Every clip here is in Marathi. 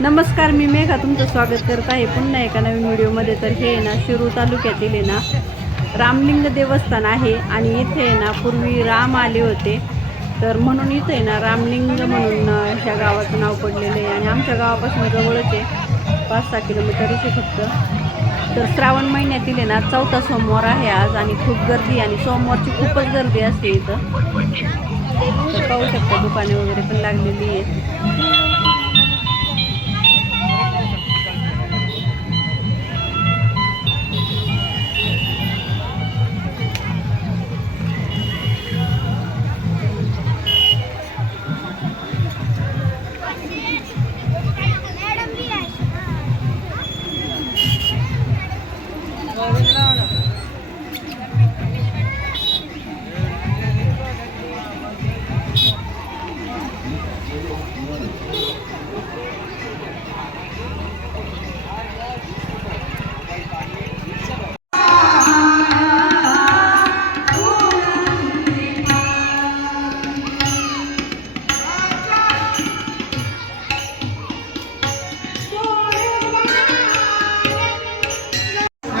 नमस्कार, मी मेघा तुमचं स्वागत करत आहे पुन्हा एका नवीन व्हिडिओमध्ये. तर हे ना शिरूर तालुक्यातील ना रामलिंग देवस्थान आहे आणि इथे ना पूर्वी राम आले होते, तर म्हणून इथे ना रामलिंग म्हणून ह्या गावाचं नाव पडलेलं आहे. आणि आमच्या गावापासून जवळच आहे, 5-6 किलोमीटर इथे फक्त. तर श्रावण महिन्यातील आहे ना 4था सोमवार आहे आज आणि खूप गर्दी, आणि सोमवारची खूपच गर्दी असते इथं. तर पाहू शकता दुकाने वगैरे पण लागलेली आहेत.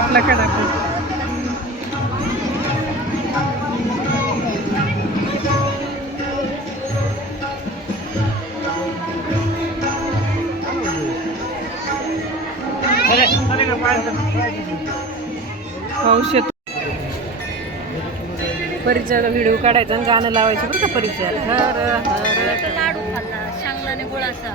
आपल्याकडे परिचयाला व्हिडिओ काढायचा आणि गाणं लावायचं बरं का. परिचयाला लाडू खाल्ला शेंगदाणे गुळाचा.